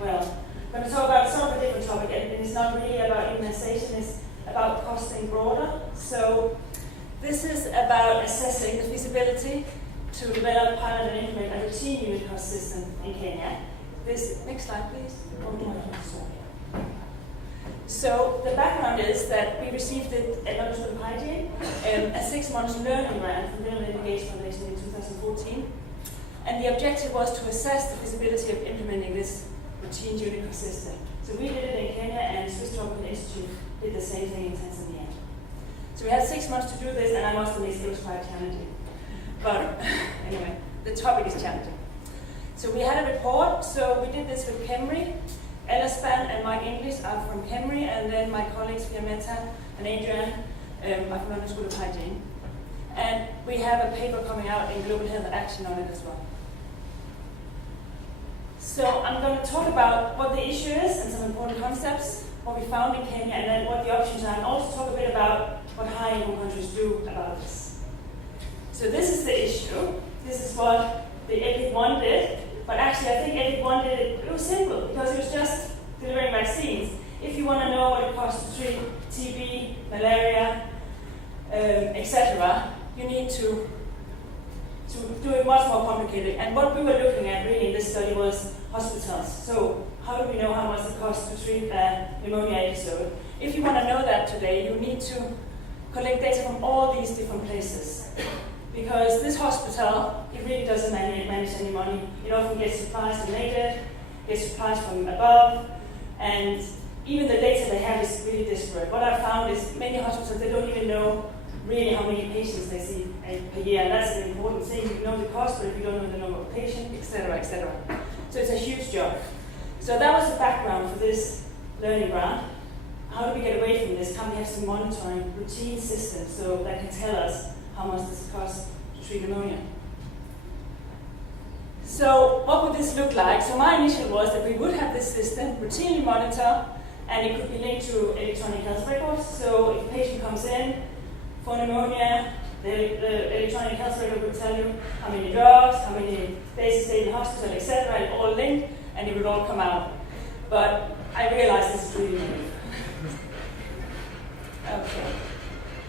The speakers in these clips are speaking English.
well. I'm going to talk about sort of a different topic, and it's not really about immunization, it's about costing broader. So this is about assessing the feasibility to develop, pilot, and implement a routine unit cost system in Kenya. This, next slide, please. Oh, no, sorry. So the background is that we received it at London School of Hygiene, a 6-month learning grant from the Bill and Gates Foundation in 2014. And the objective was to assess the feasibility of implementing this routine unit cost system. So we did it in Kenya, and Swiss Tropical Institute did the same thing in Tanzania. So we had 6 months to do this, and I must admit it was quite challenging. But anyway, the topic is challenging. So we had a report, so we did this with Kemry. Ella Span and Mike English are from Kemry, and then my colleagues Fiametta and Adrian are from London School of Hygiene. And we have a paper coming out in Global Health Action on it as well. So I'm going to talk about what the issue is and some important concepts, what we found in Kenya, and then what the options are, and also talk a bit about what high-income countries do about this. So this is the issue. This is what the EPIC-1 did, but actually I think EPIC-1 did it, it was simple, because it was just delivering vaccines. If you want to know what it costs to treat TB, malaria, etc., you need to do it much more complicated. And what we were looking at really in this study was hospitals. So how do we know how much it costs to treat a pneumonia episode? If you want to know that today, you need to collect data from all these different places. Because this hospital, it really doesn't manage any money. It often gets supplies donated, gets supplies from above, and even the data they have is really disparate. What I've found is many hospitals, they don't even know really how many patients they see per year, and that's an important thing. You know the cost, but if you don't know the number of patients, etc., etc. So it's a huge job. So that was the background for this learning grant. How do we get away from this? Can we have some monitoring, routine systems, so that can tell us how much this costs to treat pneumonia? So what would this look like? So my initial was that we would have this system, routinely monitor, and it could be linked to electronic health records. So if a patient comes in for pneumonia, the electronic health record would tell you how many drugs, how many days stayed in the hospital, etc., and all linked, and it would all come out. But I realized this is really new. Okay.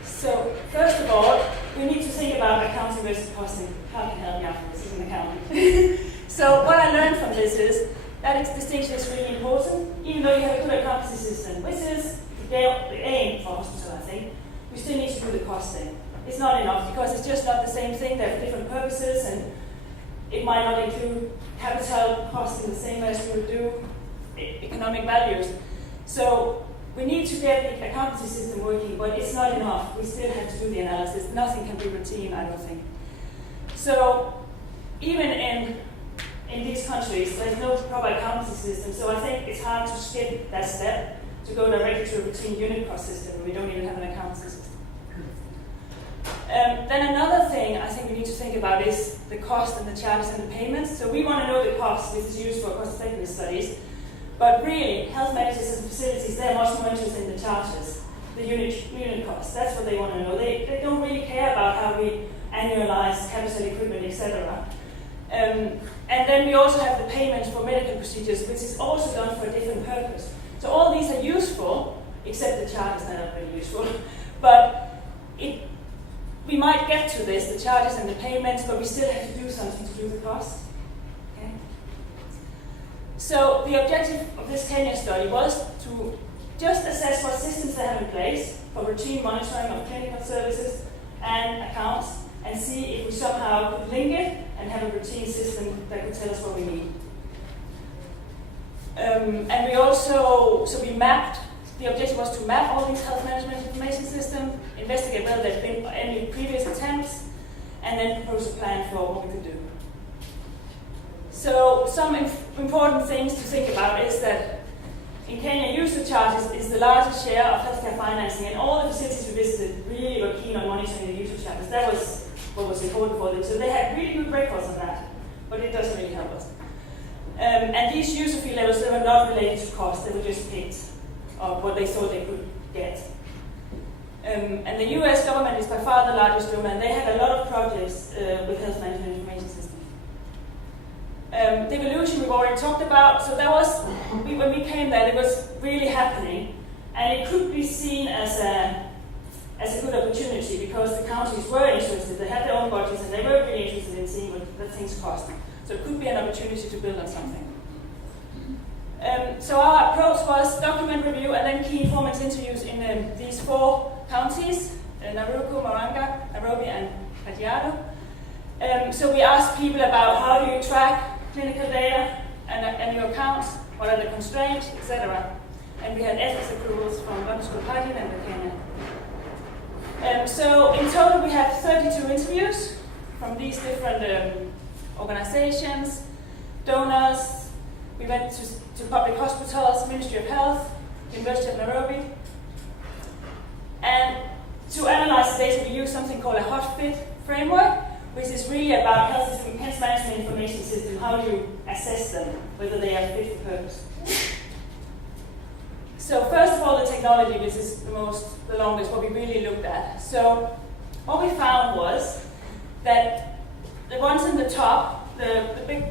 So first of all, we need to think about accounting versus costing. How can help me out with this? This is an accountant. So what I learned from this is that distinction is really important. Even though you have a good accounting system, which is the aim for hospital, I think, we still need to do the costing. It's not enough because it's just not the same thing. They're for different purposes, and it might not include capital costing the same as we would do economic values. So we need to get the accountancy system working, but it's not enough. We still have to do the analysis. Nothing can be routine, I don't think. So even in these countries, there's no proper accountancy system. So I think it's hard to skip that step to go directly to a routine unit cost system where we don't even have an accountancy system. Then another thing I think we need to think about is the cost and the charges and the payments. So we want to know the cost, which is used for cost-effectiveness studies. But really, health managers and facilities, they're much more interested in the charges, the unit cost. That's what they want to know. They don't really care about how we annualize capital equipment, etc. And then we also have the payments for medical procedures, which is also done for a different purpose. So all these are useful, except the charges are not really useful. But we might get to this, the charges and the payments, but we still have to do something to do the cost. Okay? So the objective of this Kenya study was to just assess what systems they have in place for routine monitoring of clinical services and accounts, and see if we somehow could link it and have a routine system that could tell us what we need. And we also, so we mapped, the objective was to map all these health management information systems, investigate whether there have been any previous attempts, and then propose a plan for what we could do. So some important things to think about is that in Kenya, user charges is the largest share of healthcare financing, and all the facilities we visited really were keen on monitoring the user charges. That was what was important for them. So they had really good records on that, but it doesn't really help us. And these user fee levels, they were not related to cost, they were just picked of what they thought they could get. And the US government is by far the largest donor, and they had a lot of projects with health management information systems. Devolution we've already talked about, so that was, when we came there, it was really happening, and it could be seen as a good opportunity because the counties were interested, they had their own budgets, and they were really interested in seeing what things cost. So it could be an opportunity to build on something. So our approach was document review and then key informant interviews in these 4 counties, Naruku, Moranga, Nairobi, and Kajiado. So we asked people about how do you track clinical data and your accounts, what are the constraints, etc. And we had ethics approvals from London School of Hygiene and Kenya. So in total we had 32 interviews from these different organizations, donors. We went to public hospitals, Ministry of Health, University of Nairobi. And to analyze the data we used something called a hot fit framework, which is really about health management information system, how you assess them, whether they are fit for purpose. So first of all, the technology, which is the longest, what we really looked at. So what we found was that the ones in the top, the big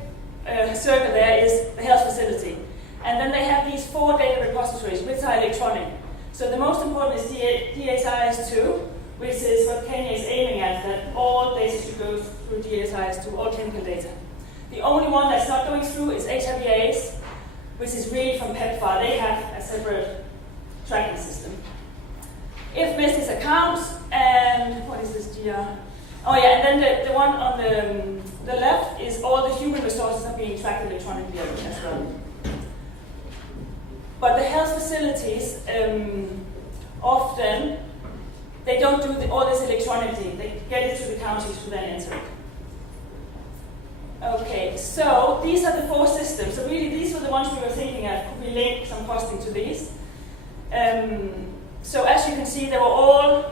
circle there is the health facility. And then they have these 4 data repositories, which are electronic. So the most important is DHIS2, which is what Kenya is aiming at, that all data should go through DHIS2, all clinical data. The only one that's not going through is HIV/AIDS, which is really from PEPFAR. They have a separate tracking system. If business accounts, and what is this GR? Oh yeah, and then the one on the left is all the human resources are being tracked electronically as well. But the health facilities, often, they don't do all this electronically. They get it to the counties who then enter it. Okay, so these are the 4 systems. So really, these were the ones we were thinking of. Could we link some costing to these? So as you can see, they were all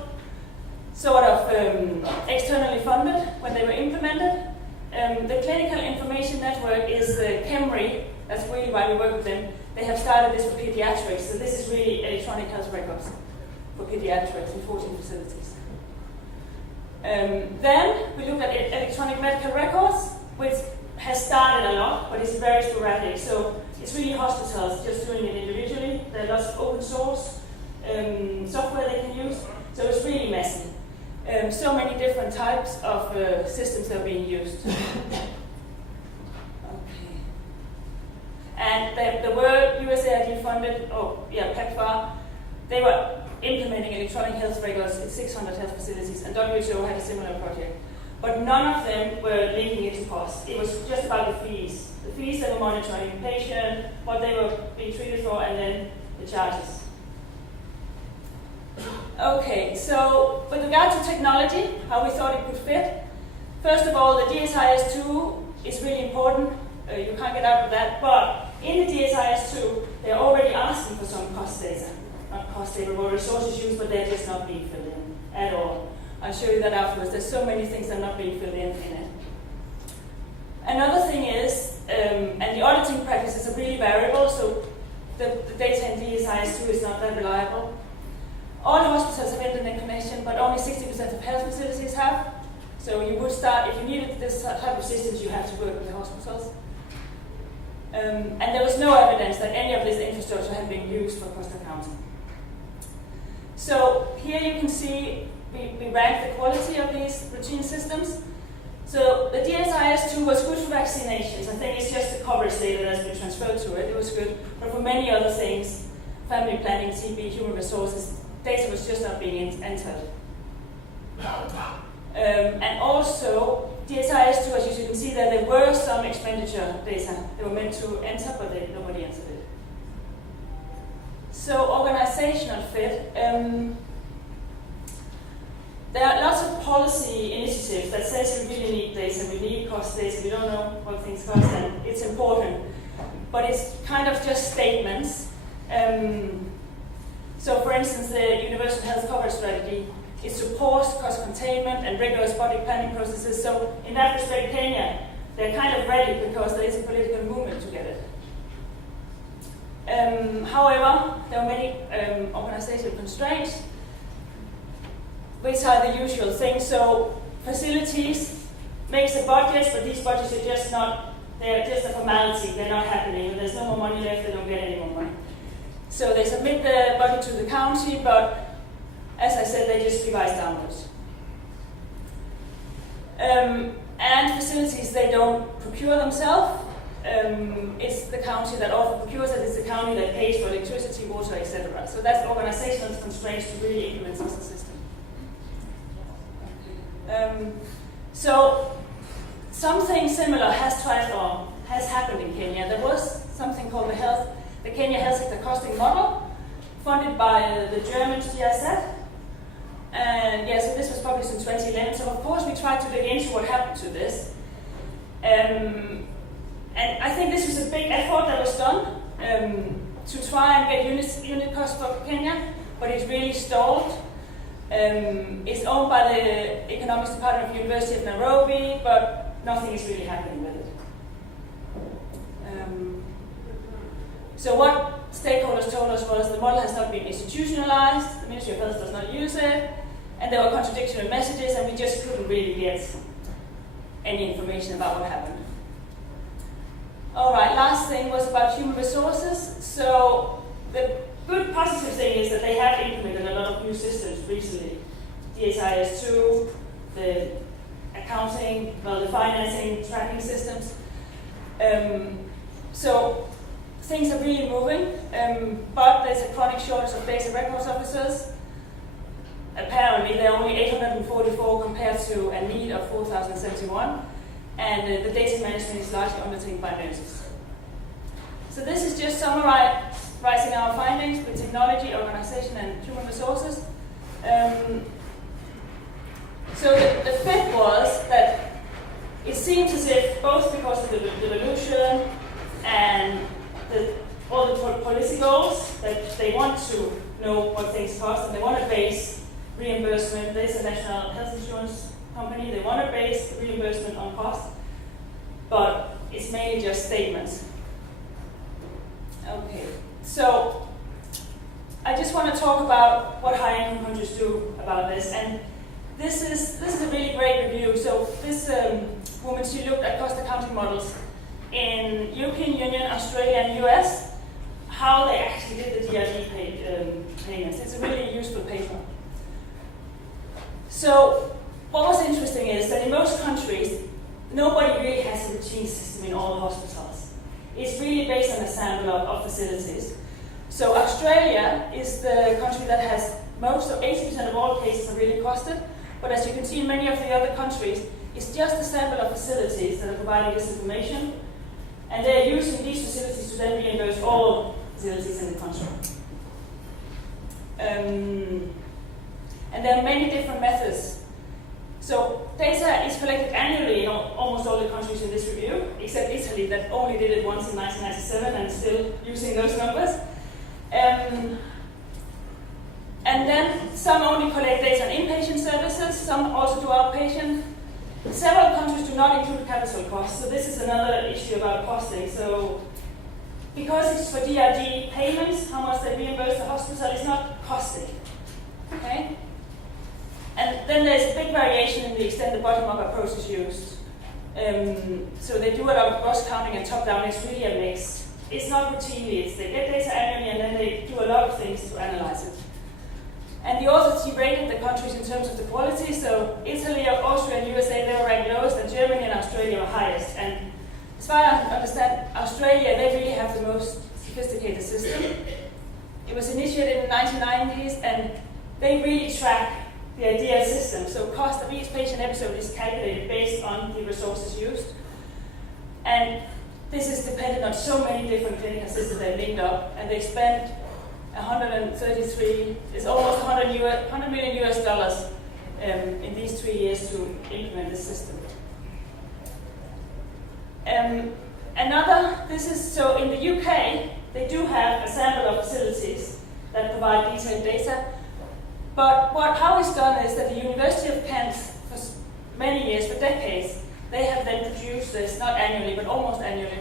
sort of externally funded when they were implemented. The Clinical Information Network is KEMRI. That's really why we work with them. They have started this for pediatrics. So this is really electronic health records for pediatrics in 14 facilities. Then we looked at electronic medical records, which has started a lot, but it's very sporadic. So it's really hospitals just doing it individually. There are lots of open source software they can use. So it's really messy. So many different types of systems that are being used. Okay. And there were USAID funded, PEPFAR. They were implementing electronic health records in 600 health facilities, and WHO had a similar project. But none of them were linking it to cost. It was just about the fees. The fees they were monitoring the patient, what they were being treated for, and then the charges. Okay, so with regard to technology, how we thought it could fit. First of all, the DHIS2 is really important. You can't get out of that. But in the DHIS2, they're already asking for some cost data. Not cost data, but resources used, but they're just not being filled in at all. I'll show you that afterwards. There's so many things that are not being filled in it. Another thing is, and the auditing practices are really variable, so the data in DHIS2 is not that reliable. All hospitals have internet connection, but only 60% of health facilities have. So you would start, if you needed this type of systems, you have to work with the hospitals. And there was no evidence that any of this infrastructure had been used for cost accounting. So here you can see we ranked the quality of these routine systems. So the DHIS2 was good for vaccinations. I think it's just the coverage data that's been transferred to it. It was good. But for many other things, family planning, TB, human resources, data was just not being entered. And also, DHIS2, as you can see there were some expenditure data. They were meant to enter, but nobody entered it. So organizational fit. There are lots of policy initiatives that says we really need data, we need cost data, we don't know what things cost, and it's important. But it's kind of just statements. So for instance, the Universal Health Coverage Strategy, it supports cost containment and rigorous budget planning processes. So in that respect, Kenya, they're kind of ready because there is a political movement to get it. However, there are many organizational constraints, which are the usual things. So facilities makes a budget, but these budgets are just not they're just a formality, they're not happening. When there's no more money left, they don't get any more money. So they submit the budget to the county, but as I said, they just revise downwards. And facilities they don't procure themselves. It's the county that often procures it, it's the county that pays for electricity, water, etc. So that's organizational constraints to really implement such a system. So something similar has happened in Kenya. There was something called the Kenya Health Sector Costing Model, funded by the German GIZ. And yeah, so this was published in 2011. So of course we tried to dig into what happened to this. And I think this was a big effort that was done to try and get unit cost for Kenya, but it's really stalled. It's owned by the Economics Department of the University of Nairobi, but nothing is really happening with it. So what stakeholders told us was the model has not been institutionalized, the Ministry of Health does not use it, and there were contradictory messages, and we just couldn't really get any information about what happened. All right, last thing was about human resources. So the good positive thing is that they have implemented a lot of new systems recently. DHIS2, the accounting, the financing, tracking systems. So things are really moving, but there's a chronic shortage of data records officers. Apparently, there are only 844 compared to a need of 4,071, and the data management is largely undertaken by nurses. So this is just summarizing our findings with technology, organization, and human resources. So the fifth was that it seems as if both because of the devolution and all the policy goals, that they want to know what things cost, and they want to base reimbursement. There's a national health insurance company, they want to base reimbursement on cost, but it's mainly just statements. Okay, so I just want to talk about what high-income countries do about this, and this is a really great review. So this woman, she looked at cost accounting models in European Union, Australia, and US, how they actually did the DRG payments. It's a really useful paper. So what was interesting is that in most countries, nobody really has a routine system in all the hospitals. It's really based on a sample of facilities. So Australia is the country that has most, so 80% of all cases are really costed, but as you can see in many of the other countries, it's just a sample of facilities that are providing this information, and they're using these facilities to then reimburse all facilities in the country. And there are many different methods. So data is collected annually in almost all the countries in this review, except Italy that only did it once in 1997 and still using those numbers. And then some only collect data on inpatient services, some also do outpatient. Several countries do not include capital costs, so this is another issue about costing. So because it's for DRG payments, how much they reimburse the hospital is not costing. Okay? And then there's a big variation in the extent the bottom-up approach is used. So they do a lot of gross counting and top-down. It's really a mix. It's not routinely. They get data annually and then they do a lot of things to analyze it. And the authors, he rated the countries in terms of the quality. So Italy, Austria, and USA, they were ranked lowest, and Germany and Australia were highest. And as far as I understand, Australia, they really have the most sophisticated system. It was initiated in the 1990s, and they really track the ideal system. So cost of each patient episode is calculated based on the resources used. And this is dependent on so many different clinical systems they've linked up, and they spent 133, it's almost $100 million US dollars in these 3 years to implement this system. So in the UK, they do have a sample of facilities that provide detailed data. But how it's done is that the University of Kent, for many years, for decades, they have then produced this, not annually, but almost annually,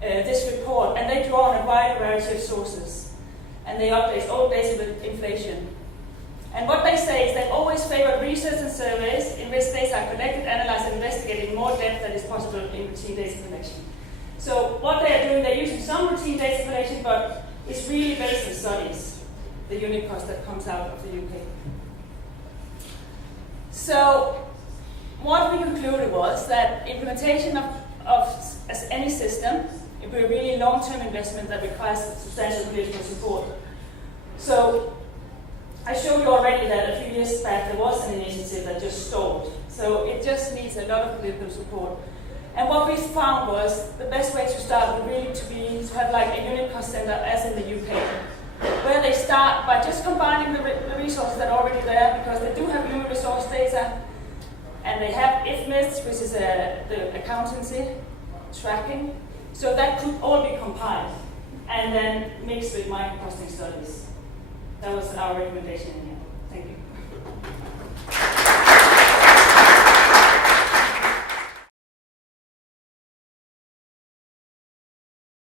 this report, and they draw on a wide variety of sources. And they update all data with inflation. And what they say is they always favor research and surveys in which data are collected, analyzed, and investigated in more depth than is possible in routine data collection. So what they are doing, they're using some routine data collection, but it's really based on studies, the unit cost that comes out of the UK. So what we concluded was that implementation of as any system, it will be a really long-term investment that requires substantial political support. So I showed you already that a few years back there was an initiative that just stalled. So it just needs a lot of political support. And what we found was the best way to start would really to have like a unit cost center as in the UK, where they start by just combining the resources that are already there, because they do have human resource data, and they have IFMIS, which is the accountancy tracking. So that could all be compiled and then mixed with microcosting studies. That was our recommendation in here. Thank you.